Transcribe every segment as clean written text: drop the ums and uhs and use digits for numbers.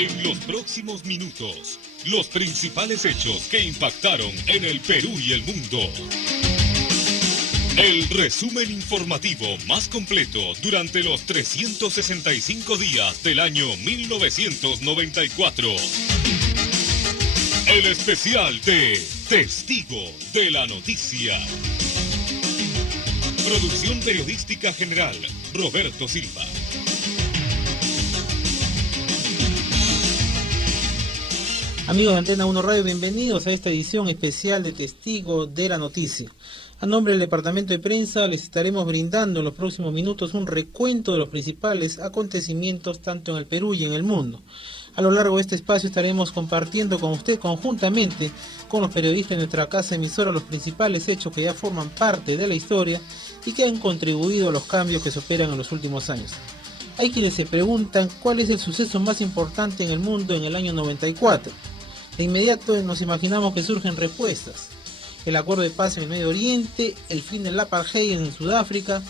En los próximos minutos, los principales hechos que impactaron en el Perú y el mundo. El resumen informativo más completo durante los 365 días del año 1994. El especial de Testigo de la Noticia. Producción periodística general, Roberto Silva. Amigos de Antena 1 Radio, bienvenidos a esta edición especial de Testigo de la Noticia. A nombre del Departamento de Prensa les estaremos brindando en los próximos minutos un recuento de los principales acontecimientos tanto en el Perú y en el mundo. A lo largo de este espacio estaremos compartiendo con usted conjuntamente con los periodistas de nuestra casa emisora los principales hechos que ya forman parte de la historia y que han contribuido a los cambios que se operan en los últimos años. Hay quienes se preguntan cuál es el suceso más importante en el mundo en el año 94. De inmediato nos imaginamos que surgen respuestas. El acuerdo de paz en el Medio Oriente, el fin del apartheid en Sudáfrica,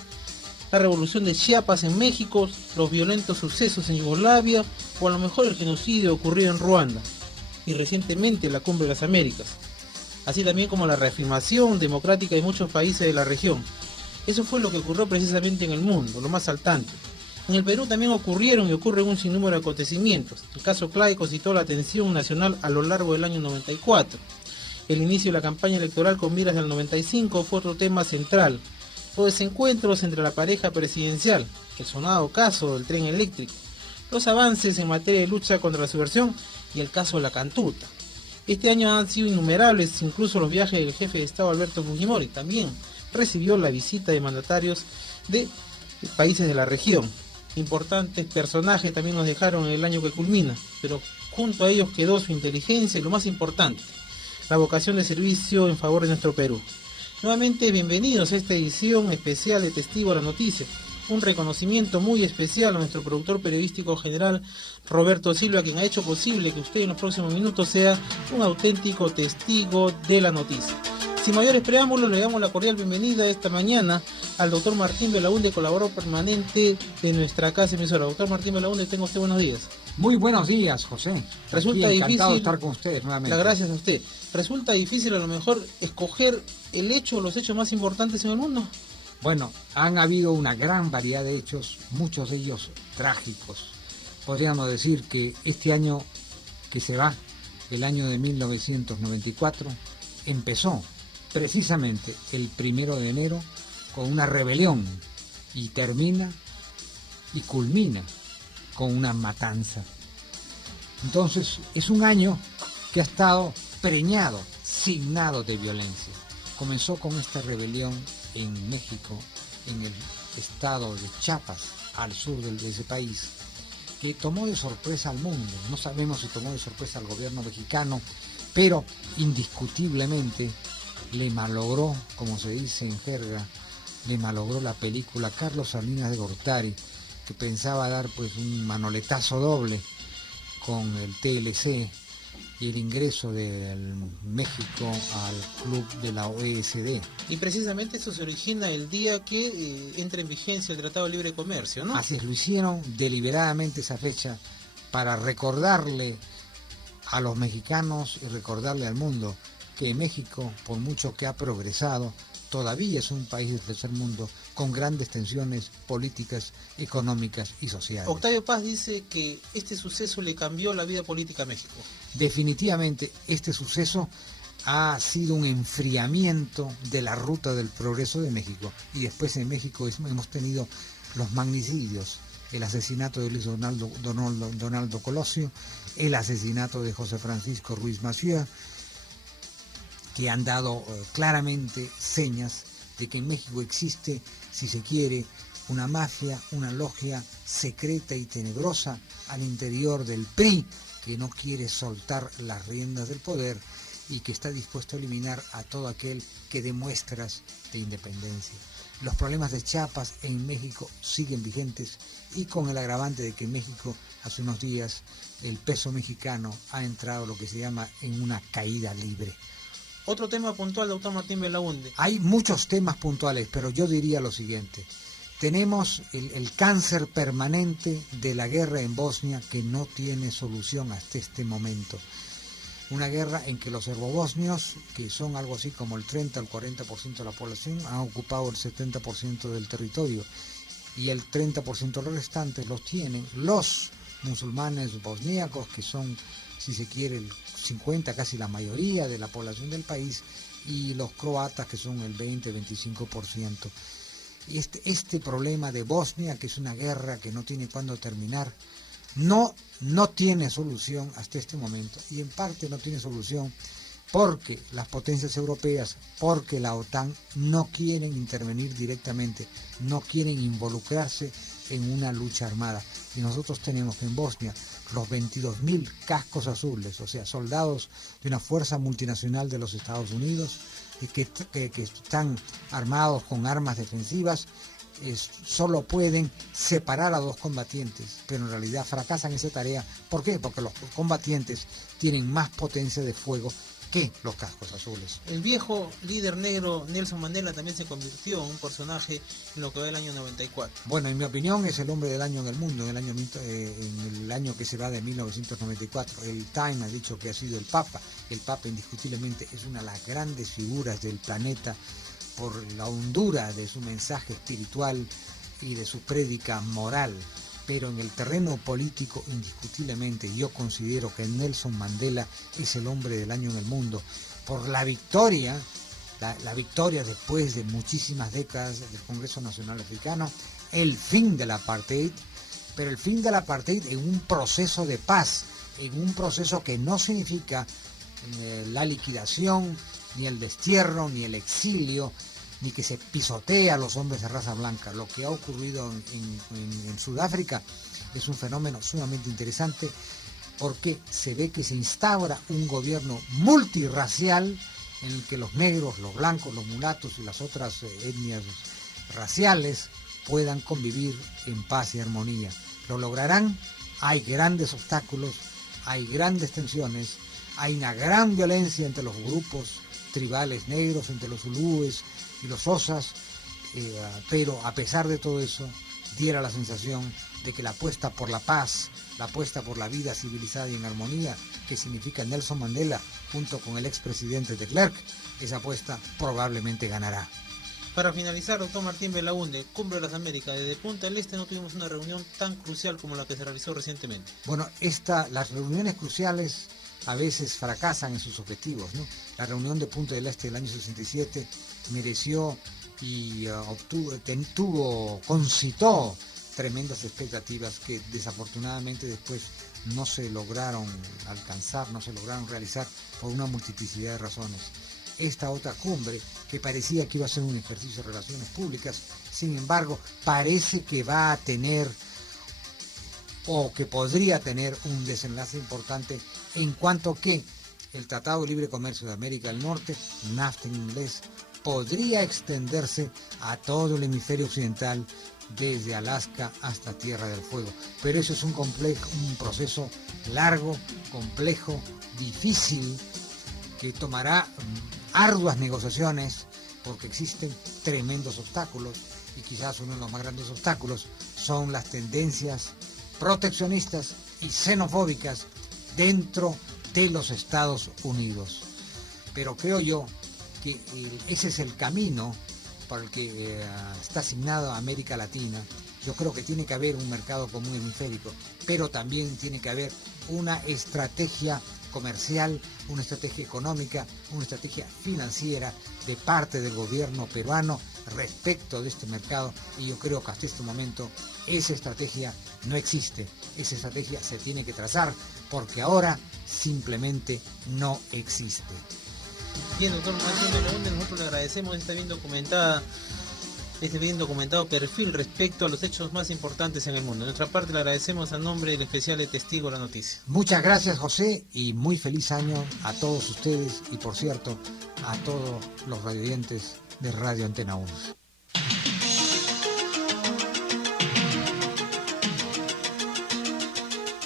la revolución de Chiapas en México, los violentos sucesos en Yugoslavia o a lo mejor el genocidio ocurrido en Ruanda y recientemente la Cumbre de las Américas, así también como la reafirmación democrática de muchos países de la región. Eso fue lo que ocurrió precisamente en el mundo, lo más saltante. En el Perú también ocurrieron y ocurren un sinnúmero de acontecimientos. El caso Clay concitó la atención nacional a lo largo del año 94. El inicio de la campaña electoral con miras del 95 fue otro tema central. Los desencuentros entre la pareja presidencial, el sonado caso del tren eléctrico, los avances en materia de lucha contra la subversión y el caso de la Cantuta. Este año han sido innumerables incluso los viajes del jefe de Estado Alberto Fujimori. También recibió la visita de mandatarios de países de la región. Importantes personajes también nos dejaron en el año que culmina, pero junto a ellos quedó su inteligencia y lo más importante, la vocación de servicio en favor de nuestro Perú. Nuevamente bienvenidos a esta edición especial de Testigo de la Noticia. Un reconocimiento muy especial a nuestro productor periodístico general Roberto Silva, quien ha hecho posible que usted en los próximos minutos sea un auténtico testigo de la noticia. Sin mayores preámbulos, le damos la cordial bienvenida esta mañana al doctor Martín Belaúnde, colaborador permanente de nuestra casa emisora. Doctor Martín Belaúnde, tenga usted buenos días. Muy buenos días, José. Resulta aquí, encantado difícil de estar con ustedes nuevamente. Gracias a usted. ¿Resulta difícil a lo mejor escoger el hecho o los hechos más importantes en el mundo? Bueno, han habido una gran variedad de hechos, muchos de ellos trágicos. Podríamos decir que este año que se va, el año de 1994, empezó precisamente el 1 de enero con una rebelión y termina y culmina con una matanza. Entonces es un año que ha estado preñado, signado de violencia. Comenzó con esta rebelión en México, en el estado de Chiapas, al sur de ese país, que tomó de sorpresa al mundo. No sabemos si tomó de sorpresa al gobierno mexicano, pero indiscutiblemente le malogró, como se dice en jerga, le malogró la película Carlos Salinas de Gortari, que pensaba dar pues un manoletazo doble con el TLC y el ingreso de México al club de la OECD. Y precisamente eso se origina el día que entra en vigencia el Tratado de Libre Comercio, ¿no? Así es, lo hicieron deliberadamente esa fecha para recordarle a los mexicanos y recordarle al mundo que México, por mucho que ha progresado, todavía es un país del tercer mundo con grandes tensiones políticas, económicas y sociales. Octavio Paz dice que este suceso le cambió la vida política a México. Definitivamente este suceso ha sido un enfriamiento de la ruta del progreso de México. Y después en México hemos tenido los magnicidios, el asesinato de Luis Donaldo Colosio, el asesinato de José Francisco Ruiz Massieu, que han dado claramente señas de que en México existe, si se quiere, una mafia, una logia secreta y tenebrosa al interior del PRI, que no quiere soltar las riendas del poder y que está dispuesto a eliminar a todo aquel que dé muestras de independencia. Los problemas de Chiapas en México siguen vigentes y con el agravante de que en México hace unos días el peso mexicano ha entrado lo que se llama en una caída libre. Otro tema puntual, doctor Martín Belaúnde. Hay muchos temas puntuales, pero yo diría lo siguiente. tenemos el cáncer permanente de la guerra en Bosnia que no tiene solución hasta este momento. Una guerra en que los serbobosnios, que son algo así como el 30 al 40% de la población, han ocupado el 70% del territorio y el 30% restante los tienen los musulmanes bosníacos, que son, si se quiere, el 50, casi la mayoría de la población del país, y los croatas, que son el 20-25%. Y este problema de Bosnia, que es una guerra que no tiene cuándo terminar, no tiene solución hasta este momento, y en parte no tiene solución porque las potencias europeas, porque la OTAN no quieren intervenir directamente, no quieren involucrarse en una lucha armada. Y nosotros tenemos en Bosnia los 22.000 cascos azules, o sea, soldados de una fuerza multinacional de los Estados Unidos, que están armados con armas defensivas, solo pueden separar a dos combatientes, pero en realidad fracasan esa tarea. ¿Por qué? Porque los combatientes tienen más potencia de fuego que los cascos azules. El viejo líder negro Nelson Mandela también se convirtió en un personaje en lo que va del año 94. Bueno, en mi opinión es el hombre del año en el mundo, en el año que se va de 1994. El Time ha dicho que ha sido el Papa. El Papa indiscutiblemente es una de las grandes figuras del planeta por la hondura de su mensaje espiritual y de su prédica moral. Pero en el terreno político, indiscutiblemente, yo considero que Nelson Mandela es el hombre del año en el mundo, por la victoria, la victoria después de muchísimas décadas del Congreso Nacional Africano, el fin del apartheid, pero el fin del apartheid en un proceso de paz, en un proceso que no significa la liquidación, ni el destierro, ni el exilio, ni que se pisotea a los hombres de raza blanca. Lo que ha ocurrido en Sudáfrica es un fenómeno sumamente interesante, porque se ve que se instaura un gobierno multirracial en el que los negros, los blancos, los mulatos y las otras etnias raciales puedan convivir en paz y armonía. ¿Lo lograrán? Hay grandes obstáculos, hay grandes tensiones, hay una gran violencia entre los grupos tribales negros, entre los zulúes y los osas, pero a pesar de todo eso, diera la sensación de que la apuesta por la paz, la apuesta por la vida civilizada y en armonía, que significa Nelson Mandela, junto con el expresidente de Klerk, esa apuesta probablemente ganará. Para finalizar, doctor Martín Belaúnde, Cumbre de las Américas, desde Punta del Este no tuvimos una reunión tan crucial como la que se realizó recientemente. Bueno, las reuniones cruciales a veces fracasan en sus objetivos, ¿no? La reunión de Punta del Este del año 67 mereció y concitó tremendas expectativas que desafortunadamente después no se lograron alcanzar, no se lograron realizar por una multiplicidad de razones. Esta otra cumbre, que parecía que iba a ser un ejercicio de relaciones públicas, sin embargo, parece que va a tener o que podría tener un desenlace importante, en cuanto que el Tratado de Libre Comercio de América del Norte, NAFTA en inglés, podría extenderse a todo el hemisferio occidental, desde Alaska hasta Tierra del Fuego. Pero eso es un proceso largo, complejo, difícil, que tomará arduas negociaciones, porque existen tremendos obstáculos, y quizás uno de los más grandes obstáculos son las tendencias proteccionistas y xenofóbicas dentro de los Estados Unidos. Pero creo yo que ese es el camino para el que está asignado a América Latina. Yo creo que tiene que haber un mercado común hemisférico, pero también tiene que haber una estrategia comercial, una estrategia económica, una estrategia financiera de parte del gobierno peruano respecto de este mercado, y yo creo que hasta este momento esa estrategia no existe. Esa estrategia se tiene que trazar, porque ahora simplemente no existe. Bien, doctor Martín Belaúnde, nosotros le agradecemos este bien documentado perfil respecto a los hechos más importantes en el mundo. De nuestra parte, le agradecemos a nombre del especial de Testigo de la Noticia. Muchas gracias, José, y muy feliz año a todos ustedes y, por cierto, a todos los radioyentes de Radio Antena 1.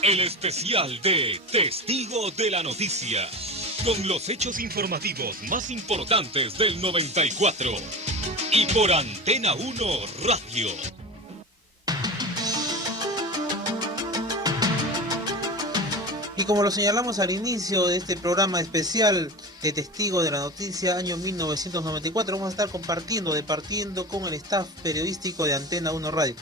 El especial de Testigo de la Noticia, con los hechos informativos más importantes del 94. Y por Antena 1 Radio. Y como lo señalamos al inicio de este programa especial de Testigo de la Noticia, año 1994, vamos a estar departiendo con el staff periodístico de Antena 1 Radio.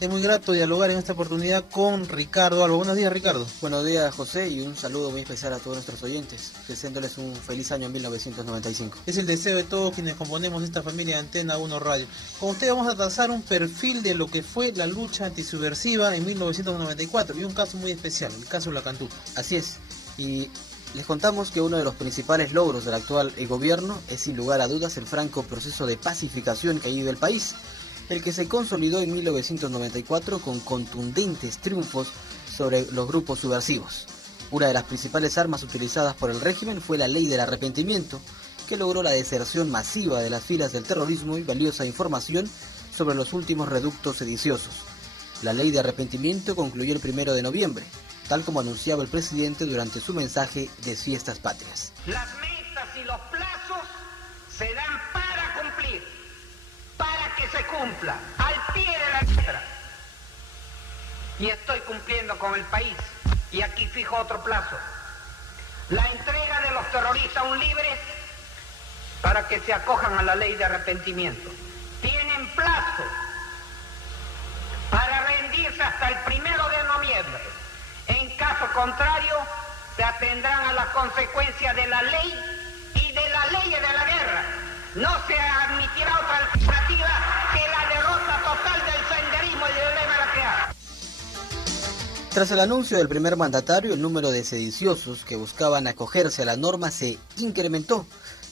Es muy grato dialogar en esta oportunidad con Ricardo Alba. Buenos días, Ricardo. Buenos días, José, y un saludo muy especial a todos nuestros oyentes, deseándoles un feliz año 1995. Es el deseo de todos quienes componemos esta familia de Antena 1 Radio. Con ustedes vamos a trazar un perfil de lo que fue la lucha antisubversiva en 1994 y un caso muy especial, el caso La Cantuta. Así es, y les contamos que uno de los principales logros del actual gobierno es sin lugar a dudas el franco proceso de pacificación que vive el país, el que se consolidó en 1994 con contundentes triunfos sobre los grupos subversivos. Una de las principales armas utilizadas por el régimen fue la ley del arrepentimiento, que logró la deserción masiva de las filas del terrorismo y valiosa información sobre los últimos reductos sediciosos. La ley de arrepentimiento concluyó el 1 de noviembre, tal como anunciaba el presidente durante su mensaje de Fiestas Patrias. Las metas y los plazos se dan para cumplir, para que se cumpla, al pie de la letra. Y estoy cumpliendo con el país, y aquí fijo otro plazo. La entrega de los terroristas aún libres para que se acojan a la ley de arrepentimiento. Tienen plazo para rendirse hasta el 1 de noviembre. En caso contrario, se atendrán a las consecuencias de la ley y de las leyes de la guerra. No se admitirá otra alternativa que la derrota total del senderismo y del lema de la que haga. Tras el anuncio del primer mandatario, el número de sediciosos que buscaban acogerse a la norma se incrementó,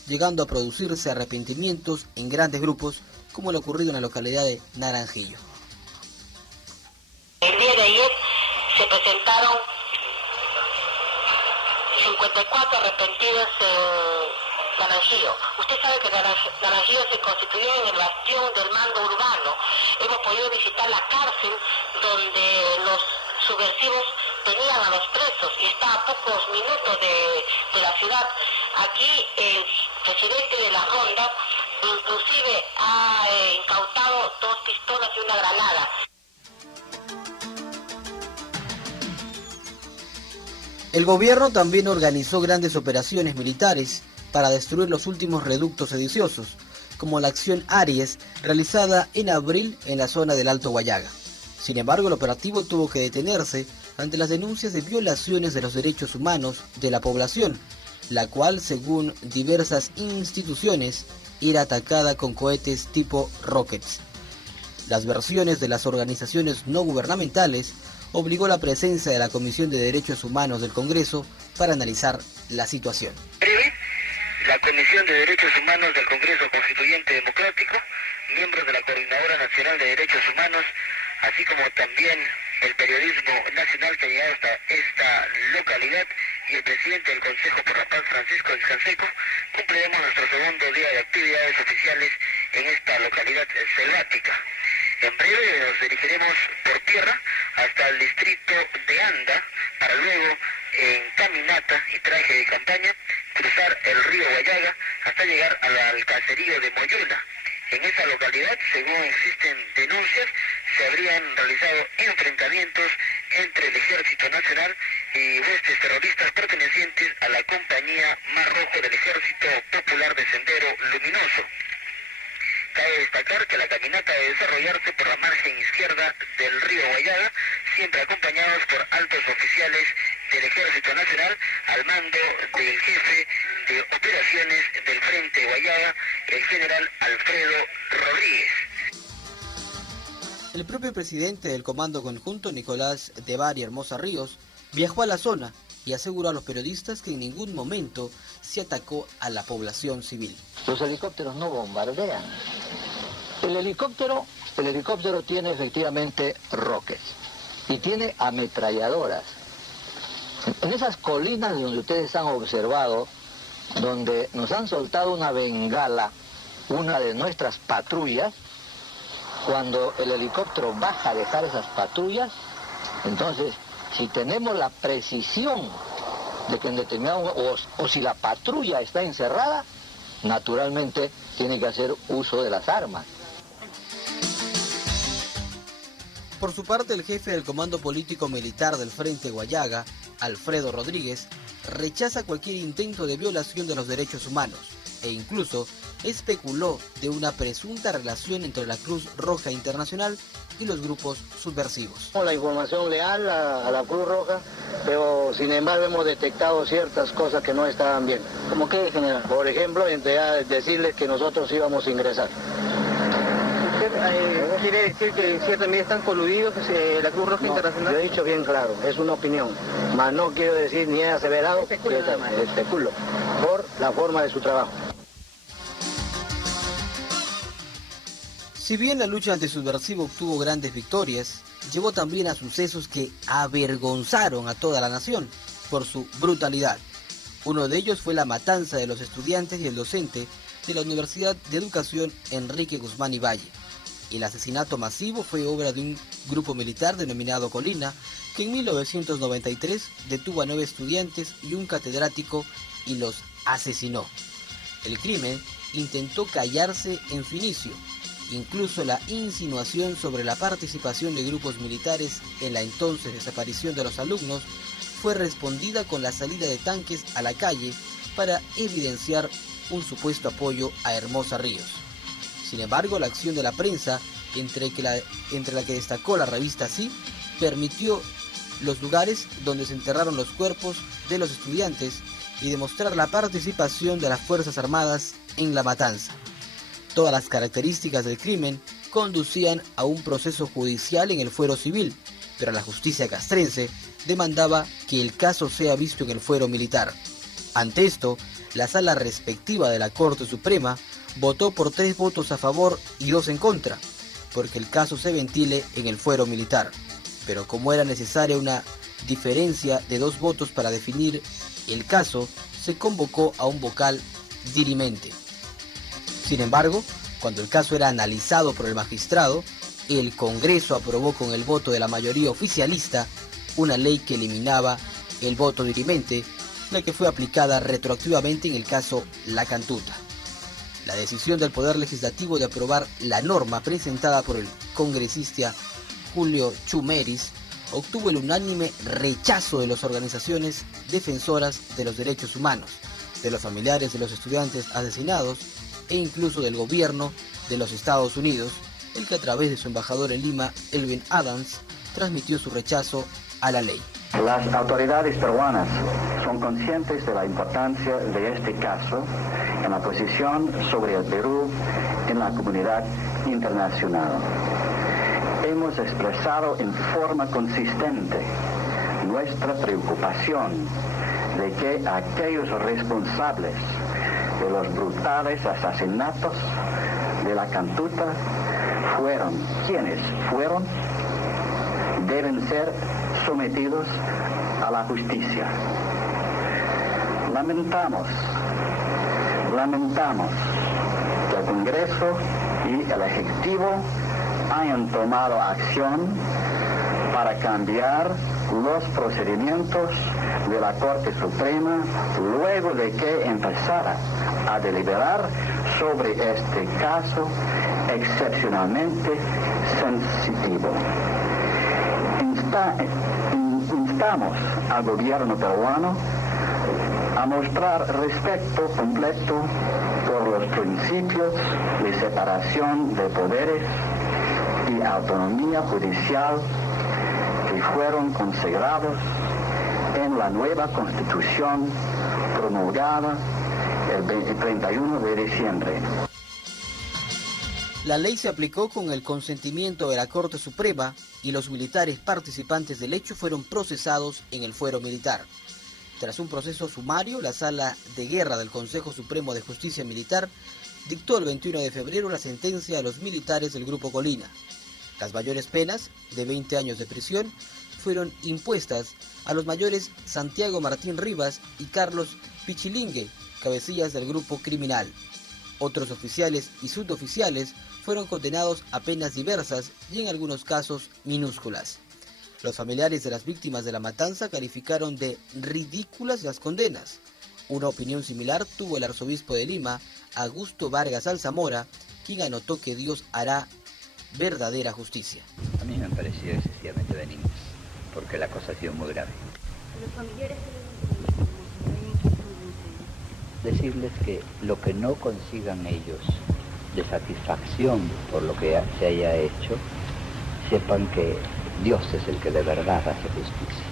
llegando a producirse arrepentimientos en grandes grupos, como lo ocurrido en la localidad de Naranjillo. El día de ayer se presentaron 54 arrepentidos en Naranjillo. Usted sabe que Naranjillo se constituyó en el bastión del mando urbano. Hemos podido visitar la cárcel donde los subversivos tenían a los presos y está a pocos minutos de la ciudad. Aquí el presidente de la ronda inclusive ha incautado 2 pistolas y una granada. El gobierno también organizó grandes operaciones militares para destruir los últimos reductos sediciosos, como la acción Aries, realizada en abril en la zona del Alto Guayaga. Sin embargo, el operativo tuvo que detenerse ante las denuncias de violaciones de los derechos humanos de la población, la cual, según diversas instituciones, era atacada con cohetes tipo rockets. Las versiones de las organizaciones no gubernamentales obligó la presencia de la Comisión de Derechos Humanos del Congreso para analizar la situación. La Comisión de Derechos Humanos del Congreso Constituyente Democrático, miembros de la Coordinadora Nacional de Derechos Humanos, así como también el periodismo nacional que ha llegado hasta esta localidad y el presidente del Consejo por la Paz, Francisco Canseco, cumpliremos nuestro segundo día de actividades oficiales en esta localidad selvática. En breve nos dirigiremos por tierra hasta el distrito de Anda, para luego, en caminata y traje de campaña, cruzar el río Guayaga hasta llegar al caserío de Moyula. En esa localidad, según existen denuncias, se habrían realizado enfrentamientos entre el Ejército Nacional y huestes terroristas pertenecientes a la compañía Mar Rojo del Ejército Popular de Sendero Luminoso. Cabe destacar que la caminata debe desarrollarse por la margen izquierda del río Guayaga, siempre acompañados por altos oficiales del Ejército Nacional al mando del jefe de operaciones del Frente Guayaga, el general Alfredo Rodríguez. El propio presidente del Comando Conjunto, Nicolás de Bari Hermosa Ríos, viajó a la zona y aseguró a los periodistas que en ningún momento se atacó a la población civil. Los helicópteros no bombardean. El helicóptero tiene efectivamente rockets y tiene ametralladoras. En esas colinas donde ustedes han observado, donde nos han soltado una bengala, una de nuestras patrullas, cuando el helicóptero baja a dejar esas patrullas, entonces, si tenemos la precisión de que en determinado, o si la patrulla está encerrada, naturalmente tiene que hacer uso de las armas. Por su parte, el jefe del Comando Político Militar del Frente Guayaga, Alfredo Rodríguez, rechaza cualquier intento de violación de los derechos humanos e incluso especuló de una presunta relación entre la Cruz Roja Internacional y los grupos subversivos. La información leal a la Cruz Roja, pero sin embargo hemos detectado ciertas cosas que no estaban bien. ¿Cómo qué, general? Por ejemplo, decirles que nosotros íbamos a ingresar. ¿Quiere decir que en cierta medida están coludidos la Cruz Roja Internacional? Yo he dicho bien claro, es una opinión, mas no quiero decir ni he aseverado, especulo por la forma de su trabajo. Si bien la lucha antisubversiva obtuvo grandes victorias, llevó también a sucesos que avergonzaron a toda la nación por su brutalidad. Uno de ellos fue la matanza de los estudiantes y el docente de la Universidad de Educación Enrique Guzmán y Valle. El asesinato masivo fue obra de un grupo militar denominado Colina, que en 1993 detuvo a 9 estudiantes y un catedrático y los asesinó. El crimen intentó callarse en su inicio. Incluso la insinuación sobre la participación de grupos militares en la entonces desaparición de los alumnos fue respondida con la salida de tanques a la calle para evidenciar un supuesto apoyo a Hermosa Ríos. Sin embargo, la acción de la prensa, entre la que destacó la revista Sí, permitió los lugares donde se enterraron los cuerpos de los estudiantes y demostrar la participación de las Fuerzas Armadas en la matanza. Todas las características del crimen conducían a un proceso judicial en el fuero civil, pero la justicia castrense demandaba que el caso sea visto en el fuero militar. Ante esto, la sala respectiva de la Corte Suprema votó por 3 votos a favor y 2 en contra, porque el caso se ventile en el fuero militar. Pero como era necesaria una diferencia de 2 votos para definir el caso, se convocó a un vocal dirimente. Sin embargo, cuando el caso era analizado por el magistrado, el Congreso aprobó con el voto de la mayoría oficialista una ley que eliminaba el voto dirimente, la que fue aplicada retroactivamente en el caso La Cantuta. La decisión del Poder Legislativo de aprobar la norma presentada por el congresista Julio Chumeris obtuvo el unánime rechazo de las organizaciones defensoras de los derechos humanos, de los familiares de los estudiantes asesinados e incluso del gobierno de los Estados Unidos, el que a través de su embajador en Lima, Elvin Adams, transmitió su rechazo a la ley. Las autoridades peruanas son conscientes de la importancia de este caso en la posición sobre el Perú en la comunidad internacional. Hemos expresado en forma consistente nuestra preocupación de que aquellos responsables de los brutales asesinatos de La Cantuta deben ser sometidos a la justicia. Lamentamos que el Congreso y el Ejecutivo hayan tomado acción para cambiar los procedimientos de la Corte Suprema luego de que empezara a deliberar sobre este caso excepcionalmente sensitivo. Instamos al gobierno peruano a mostrar respeto completo por los principios de separación de poderes y autonomía judicial que fueron consagrados en la nueva Constitución promulgada el 31 de diciembre. La ley se aplicó con el consentimiento de la Corte Suprema y los militares participantes del hecho fueron procesados en el fuero militar. Tras un proceso sumario, la Sala de Guerra del Consejo Supremo de Justicia Militar dictó el 21 de febrero la sentencia a los militares del Grupo Colina. Las mayores penas, de 20 años de prisión, fueron impuestas a los mayores Santiago Martín Rivas y Carlos Pichilingue, cabecillas del grupo criminal. Otros oficiales y suboficiales fueron condenados a penas diversas y en algunos casos minúsculas. Los familiares de las víctimas de la matanza calificaron de ridículas las condenas. Una opinión similar tuvo el arzobispo de Lima, Augusto Vargas Alzamora, quien anotó que Dios hará verdadera justicia. A mí me han parecido excesivamente benignos, porque la cosa ha sido muy grave. Decirles que lo que no consigan ellos de satisfacción por lo que se haya hecho, sepan que Dios es el que de verdad hace justicia.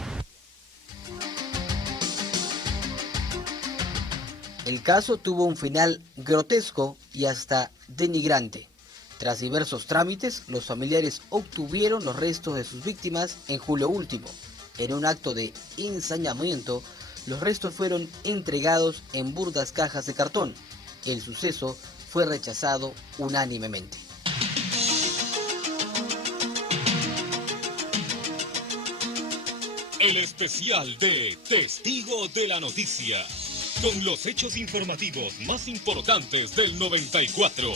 El caso tuvo un final grotesco y hasta denigrante. Tras diversos trámites, los familiares obtuvieron los restos de sus víctimas en julio último. En un acto de ensañamiento, los restos fueron entregados en burdas cajas de cartón. El suceso fue rechazado unánimemente. El especial de Testigo de la Noticia, con los hechos informativos más importantes del 94.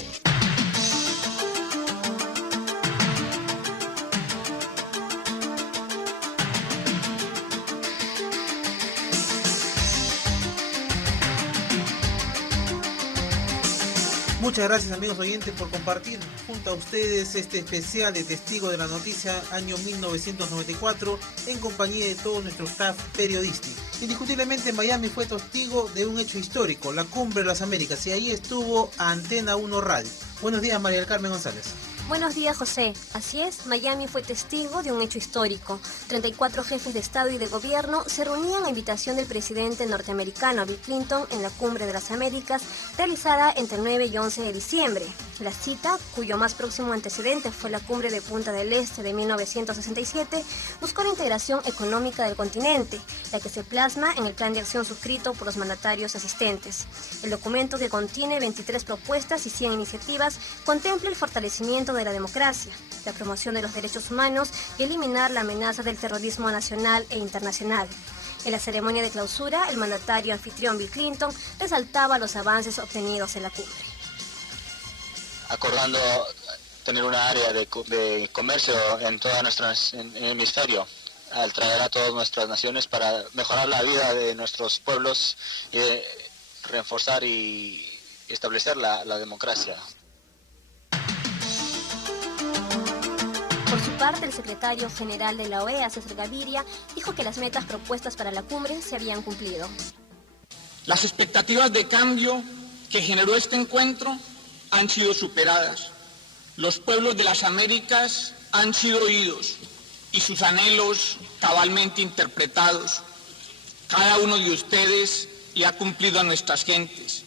Muchas gracias, amigos oyentes, por compartir junto a ustedes este especial de Testigo de la Noticia año 1994 en compañía de todo nuestro staff periodístico. Indiscutiblemente Miami fue testigo de un hecho histórico, la Cumbre de las Américas, y ahí estuvo Antena 1 Radio. Buenos días, María del Carmen González. Buenos días, José. Así es, Miami fue testigo de un hecho histórico. 34 jefes de Estado y de Gobierno se reunían a invitación del presidente norteamericano Bill Clinton en la Cumbre de las Américas, realizada entre el 9 y 11 de diciembre. La cita, cuyo más próximo antecedente fue la Cumbre de Punta del Este de 1967, buscó la integración económica del continente, la que se plasma en el plan de acción suscrito por los mandatarios asistentes. El documento, que contiene 23 propuestas y 100 iniciativas, contempla el fortalecimiento de la democracia, la promoción de los derechos humanos y eliminar la amenaza del terrorismo nacional e internacional. En la ceremonia de clausura, el mandatario anfitrión Bill Clinton resaltaba los avances obtenidos en la cumbre. Acordando tener una área de comercio en toda en el hemisferio, al traer a todas nuestras naciones para mejorar la vida de nuestros pueblos y reforzar y establecer la democracia. Por su parte, el secretario general de la OEA, César Gaviria, dijo que las metas propuestas para la cumbre se habían cumplido. Las expectativas de cambio que generó este encuentro han sido superadas. Los pueblos de las Américas han sido oídos y sus anhelos cabalmente interpretados. Cada uno de ustedes le ha cumplido a nuestras gentes.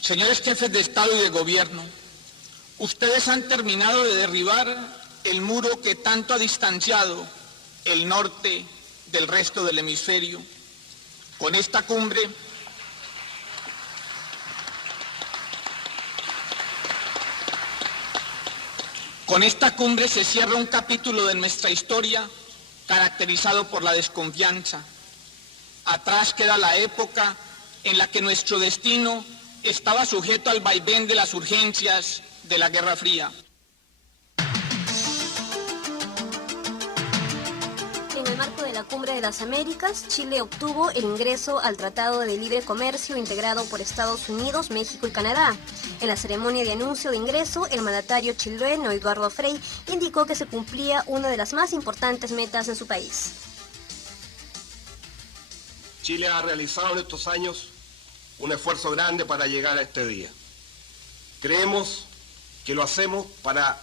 Señores jefes de Estado y de Gobierno, ustedes han terminado de derribar el muro que tanto ha distanciado el norte del resto del hemisferio. Con esta cumbre, se cierra un capítulo de nuestra historia caracterizado por la desconfianza. Atrás queda la época en la que nuestro destino estaba sujeto al vaivén de las urgencias de la Guerra Fría. En el marco de la Cumbre de las Américas, Chile obtuvo el ingreso al Tratado de Libre Comercio integrado por Estados Unidos, México y Canadá. En la ceremonia de anuncio de ingreso, el mandatario chileno Eduardo Frei indicó que se cumplía una de las más importantes metas en su país. Chile ha realizado en estos años un esfuerzo grande para llegar a este día. Creemos que lo hacemos para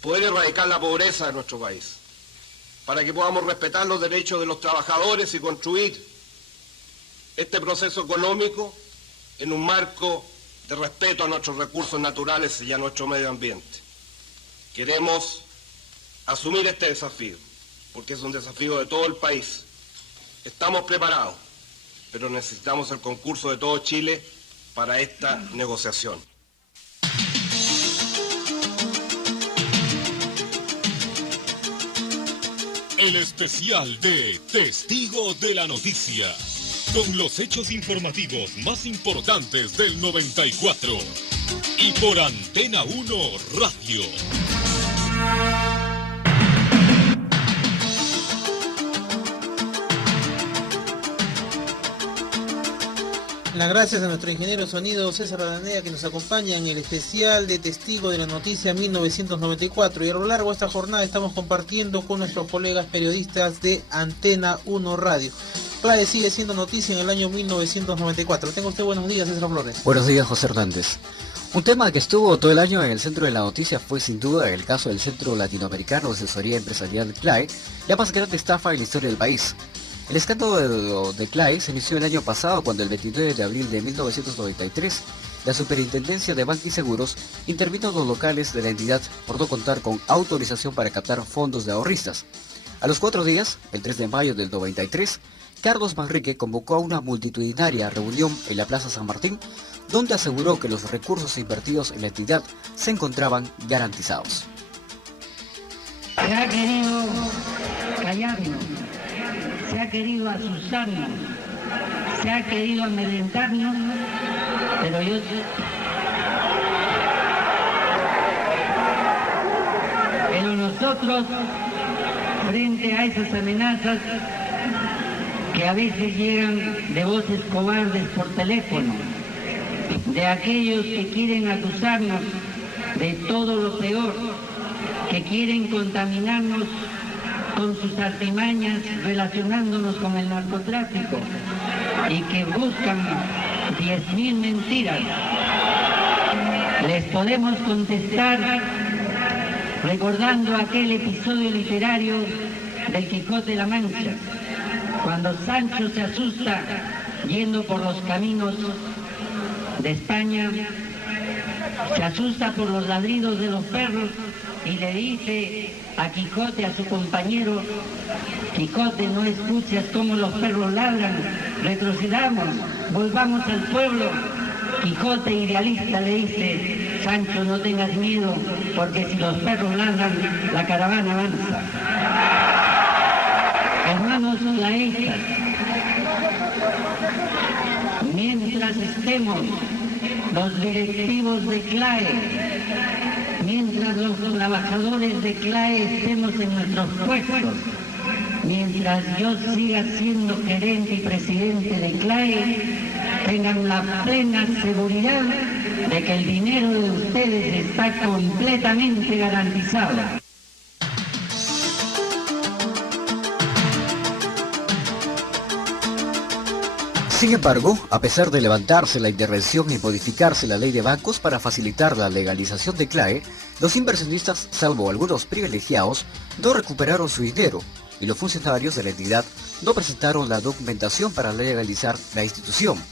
poder erradicar la pobreza de nuestro país, para que podamos respetar los derechos de los trabajadores y construir este proceso económico en un marco de respeto a nuestros recursos naturales y a nuestro medio ambiente. Queremos asumir este desafío, porque es un desafío de todo el país. Estamos preparados, pero necesitamos el concurso de todo Chile para esta negociación. El especial de Testigo de la Noticia, con los hechos informativos más importantes del 94. Y por Antena 1 Radio. Las gracias a nuestro ingeniero de sonido César Araneda, que nos acompaña en el especial de Testigo de la Noticia 1994. Y a lo largo de esta jornada estamos compartiendo con nuestros colegas periodistas de Antena 1 Radio. CLAE sigue siendo noticia en el año 1994. Tenga usted buenos días, César Flores. Buenos días, José Hernández. Un tema que estuvo todo el año en el centro de la noticia fue sin duda el caso del Centro Latinoamericano de Asesoría Empresarial CLAE, la más grande estafa en la historia del país. El escándalo de CLAE se inició el año pasado cuando el 29 de abril de 1993 la Superintendencia de Banca y Seguros intervino en los locales de la entidad por no contar con autorización para captar fondos de ahorristas. A los 4 días, el 3 de mayo del 93, Carlos Manrique convocó a una multitudinaria reunión en la Plaza San Martín, donde aseguró que los recursos invertidos en la entidad se encontraban garantizados. Se ha querido callarnos, se ha querido asustarnos, se ha querido amedrentarnos, pero nosotros, frente a esas amenazas que a veces llegan de voces cobardes por teléfono, de aquellos que quieren acusarnos de todo lo peor, que quieren contaminarnos con sus artimañas relacionándonos con el narcotráfico y que buscan 10.000 mentiras, les podemos contestar recordando aquel episodio literario del Quijote de la Mancha, cuando Sancho se asusta yendo por los caminos de España, se asusta por los ladridos de los perros y le dice a Quijote, a su compañero: Quijote, no escuchas cómo los perros ladran, retrocedamos, volvamos al pueblo. Quijote, idealista, le dice: Sancho, no tengas miedo, porque si los perros ladran, la caravana avanza. Hermanos claistas, mientras estemos los directivos de CLAE, mientras los trabajadores de CLAE estemos en nuestros puestos, mientras yo siga siendo gerente y presidente de CLAE, tengan la plena seguridad de que el dinero de ustedes está completamente garantizado. Sin embargo, a pesar de levantarse la intervención y modificarse la ley de bancos para facilitar la legalización de CLAE, los inversionistas, salvo algunos privilegiados, no recuperaron su dinero y los funcionarios de la entidad no presentaron la documentación para legalizar la institución.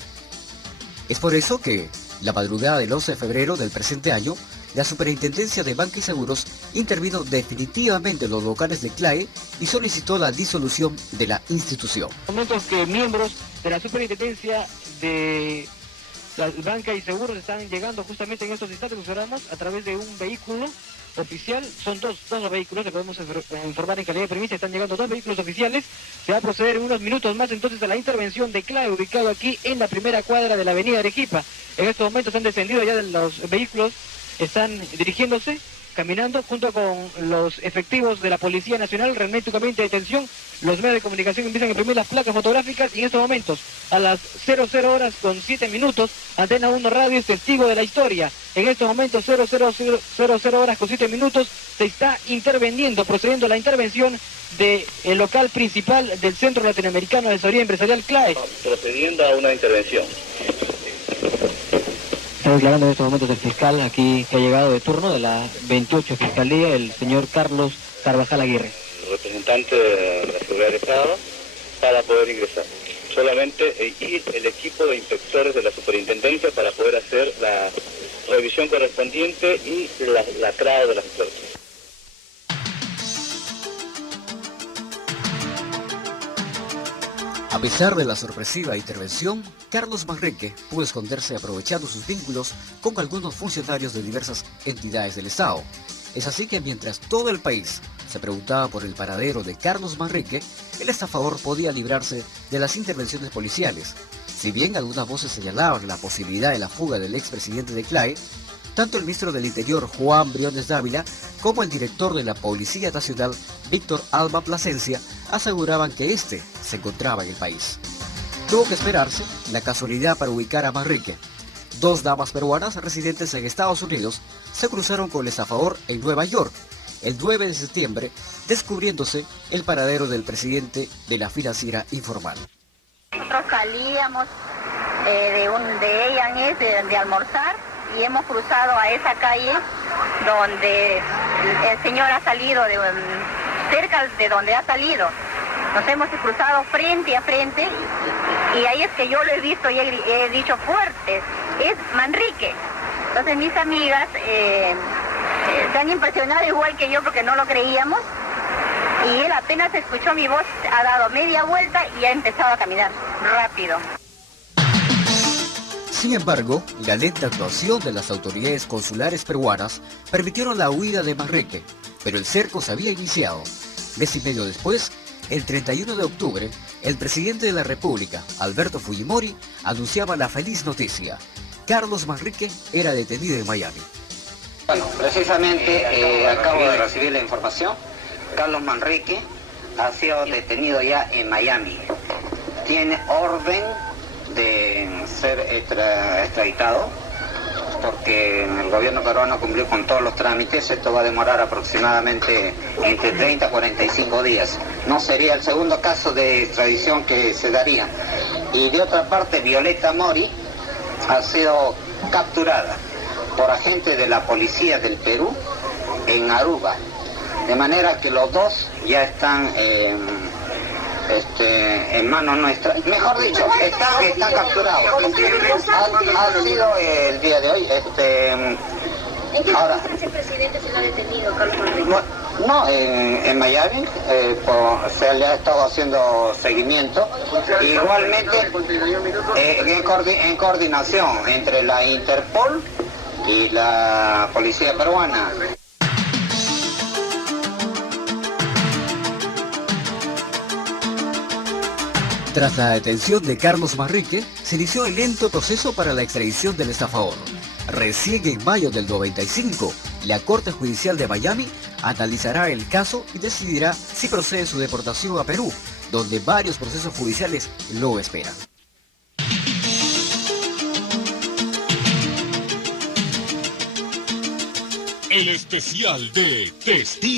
Es por eso que, la madrugada del 11 de febrero del presente año, la Superintendencia de Banca y Seguros intervino definitivamente en los locales de CLAE y solicitó la disolución de la institución. Momentos que miembros de la Superintendencia de la Banca y Seguros están llegando justamente en estos instantes, observamos a través de un vehículo oficial. Son dos vehículos, le podemos informar en calidad de primicia, están llegando 2 vehículos oficiales. Se va a proceder en unos minutos más entonces a la intervención de CLAE, ubicado aquí en la primera cuadra de la avenida Arequipa. En estos momentos han descendido ya los vehículos, están dirigiéndose, caminando junto con los efectivos de la Policía Nacional, herméticamente de detención. Los medios de comunicación empiezan a imprimir las placas fotográficas y en estos momentos, a las 00 horas con 7 minutos, Antena 1 Radio es testigo de la historia. En estos momentos, 00 horas con 7 minutos, se está interviniendo, procediendo a la intervención del local principal del Centro Latinoamericano de Asesoría Empresarial CLAE. Procediendo a una intervención. Está declarando en estos momentos el fiscal aquí que ha llegado de turno de la 28 Fiscalía, el señor Carlos Carvajal Aguirre. El representante de la Seguridad del Estado para poder ingresar. Solamente y el equipo de inspectores de la Superintendencia para poder hacer la revisión correspondiente y la traba de las puertas. A pesar de la sorpresiva intervención, Carlos Manrique pudo esconderse aprovechando sus vínculos con algunos funcionarios de diversas entidades del Estado. Es así que mientras todo el país se preguntaba por el paradero de Carlos Manrique, el estafador podía librarse de las intervenciones policiales. Si bien algunas voces señalaban la posibilidad de la fuga del expresidente de CLAE, tanto el ministro del Interior Juan Briones Dávila como el director de la Policía Nacional Víctor Alba Plasencia aseguraban que éste se encontraba en el país. Tuvo que esperarse la casualidad para ubicar a Manrique. Dos damas peruanas residentes en Estados Unidos se cruzaron con el estafador en Nueva York el 9 de septiembre, descubriéndose el paradero del presidente de la financiera informal. Nosotros salíamos de Añez de almorzar y hemos cruzado a esa calle donde el señor ha salido, cerca de donde ha salido. Nos hemos cruzado frente a frente y ahí es que yo lo he visto y he dicho fuerte, es Manrique. Entonces mis amigas se han impresionado igual que yo porque no lo creíamos y él apenas escuchó mi voz, ha dado media vuelta y ha empezado a caminar rápido. Sin embargo, la lenta actuación de las autoridades consulares peruanas permitieron la huida de Manrique, pero el cerco se había iniciado. Mes y medio después, el 31 de octubre, el presidente de la República, Alberto Fujimori, anunciaba la feliz noticia. Carlos Manrique era detenido en Miami. Bueno, precisamente acabo de recibir la información. Carlos Manrique ha sido detenido ya en Miami. Tiene orden de ser extraditado porque el gobierno peruano cumplió con todos los trámites. Esto va a demorar aproximadamente entre 30 a 45 días. No sería el segundo caso de extradición que se daría. Y de otra parte, Violeta Mori ha sido capturada por agentes de la policía del Perú en Aruba. De manera que los dos ya están en manos nuestras, mejor dicho, están capturados. Ha sido el día de hoy. Ahora, ¿Ese presidente se lo ha detenido, Carlos Manrique? no, en Miami se le ha estado haciendo seguimiento. Igualmente, en coordinación entre la Interpol y la policía peruana. Tras la detención de Carlos Manrique, se inició el lento proceso para la extradición del estafador. Recién en mayo del 95, la Corte Judicial de Miami analizará el caso y decidirá si procede su deportación a Perú, donde varios procesos judiciales lo esperan. El especial de Testigo.